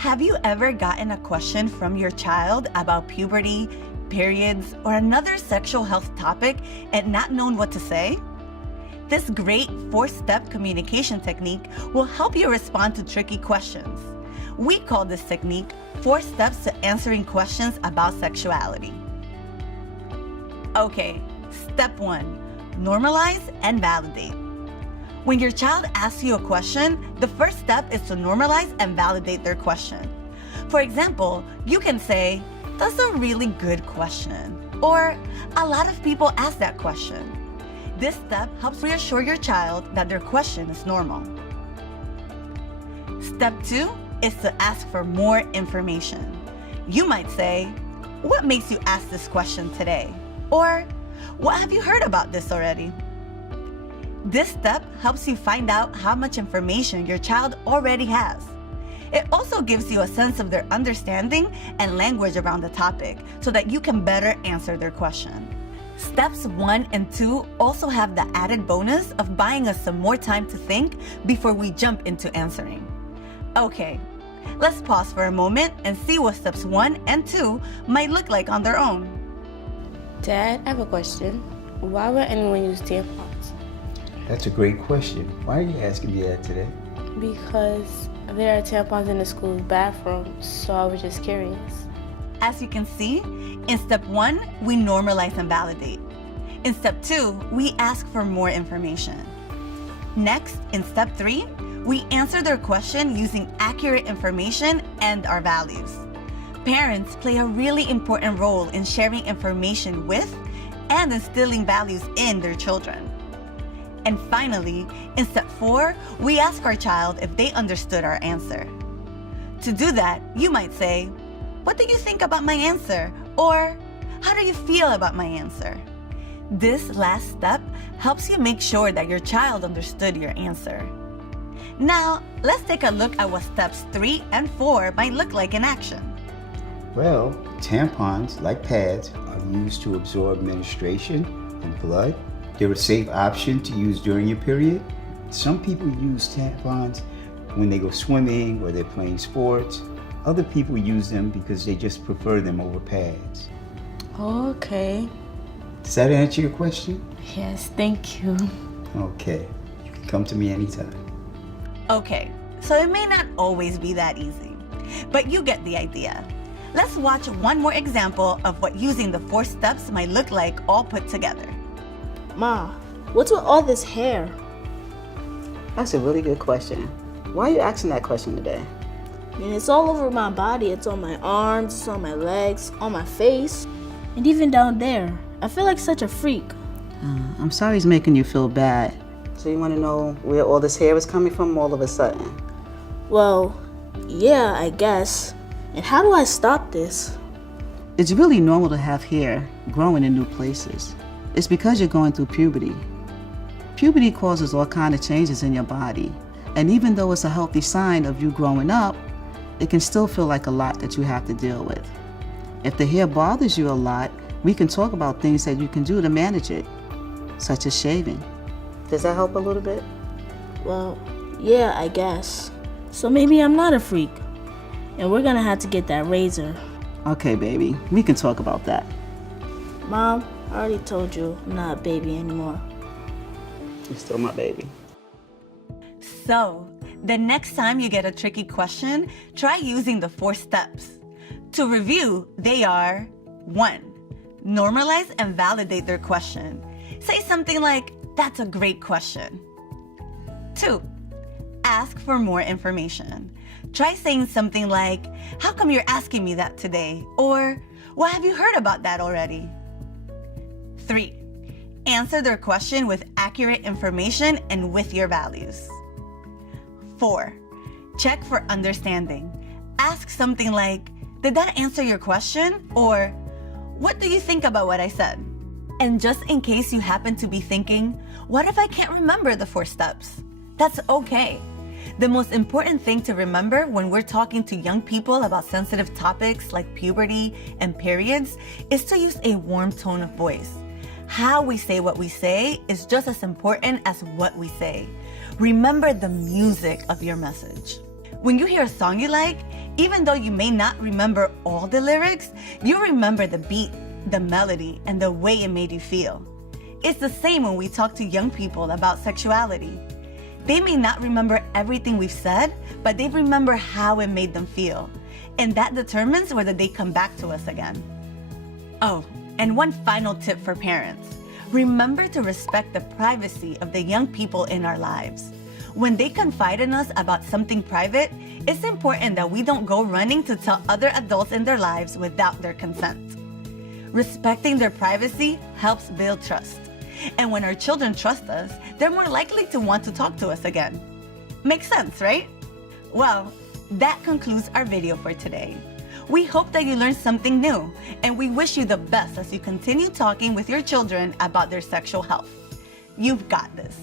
Have you ever gotten a question from your child about puberty, periods, or another sexual health topic and not known what to say? This great 4-step communication technique will help you respond to tricky questions. We call this technique 4 steps to answering questions about sexuality. Okay, step 1, normalize and validate. When your child asks you a question, the first step is to normalize and validate their question. For example, you can say, "That's a really good question," or "A lot of people ask that question." This step helps reassure your child that their question is normal. Step 2 is to ask for more information. You might say, "What makes you ask this question today?" Or, "What have you heard about this already?" This step helps you find out how much information your child already has. It also gives you a sense of their understanding and language around the topic so that you can better answer their question. Steps 1 and 2 also have the added bonus of buying us some more time to think before we jump into answering. Okay, let's pause for a moment and see what steps 1 and 2 might look like on their own. Dad, I have a question. Why would anyone use tampons? That's a great question. Why are you asking me that today? Because there are tampons in the school's bathroom, so I was just curious. As you can see, in step 1, we normalize and validate. In step 2, we ask for more information. Next, in step 3, we answer their question using accurate information and our values. Parents play a really important role in sharing information with and instilling values in their children. And finally, in step 4, we ask our child if they understood our answer. To do that, you might say, "What do you think about my answer?" Or, "How do you feel about my answer?" This last step helps you make sure that your child understood your answer. Now, let's take a look at what steps 3 and 4 might look like in action. Well, tampons, like pads, are used to absorb menstruation and blood. They're a safe option to use during your period. Some people use tampons when they go swimming or they're playing sports. Other people use them because they just prefer them over pads. Okay. Does that answer your question? Yes, thank you. Okay, you can come to me anytime. Okay, so it may not always be that easy, but you get the idea. Let's watch one more example of what using the 4 steps might look like all put together. Ma, what's with all this hair? That's a really good question. Why are you asking that question today? I mean, it's all over my body. It's on my arms, it's on my legs, on my face, and even down there. I feel like such a freak. I'm sorry it's making you feel bad. So you want to know where all this hair is coming from all of a sudden? Well, yeah, I guess. And how do I stop this? It's really normal to have hair growing in new places. It's because you're going through puberty. Puberty causes all kinds of changes in your body. And even though it's a healthy sign of you growing up, it can still feel like a lot that you have to deal with. If the hair bothers you a lot, we can talk about things that you can do to manage it, such as shaving. Does that help a little bit? Well, yeah, I guess. So maybe I'm not a freak. And we're gonna have to get that razor. Okay, baby, we can talk about that. Mom, I already told you I'm not a baby anymore. You're still my baby. So, the next time you get a tricky question, try using the 4 steps. To review, they are: 1. Normalize and validate their question. Say something like, "That's a great question." 2. Ask for more information. Try saying something like, "How come you're asking me that today?" Or, "What have you heard about that already?" 3. Answer their question with accurate information and with your values. 4. Check for understanding. Ask something like, "Did that answer your question?" Or, "What do you think about what I said?" And just in case you happen to be thinking, "What if I can't remember the 4 steps?" That's okay. The most important thing to remember when we're talking to young people about sensitive topics like puberty and periods is to use a warm tone of voice. How we say what we say is just as important as what we say. Remember the music of your message. When you hear a song you like, even though you may not remember all the lyrics, you remember the beat, the melody, and the way it made you feel. It's the same when we talk to young people about sexuality. They may not remember everything we've said, but they remember how it made them feel. And that determines whether they come back to us again. Oh, and one final tip for parents. Remember to respect the privacy of the young people in our lives. When they confide in us about something private, it's important that we don't go running to tell other adults in their lives without their consent. Respecting their privacy helps build trust. And when our children trust us, they're more likely to want to talk to us again. Makes sense, right? Well, that concludes our video for today. We hope that you learned something new, and we wish you the best as you continue talking with your children about their sexual health. You've got this.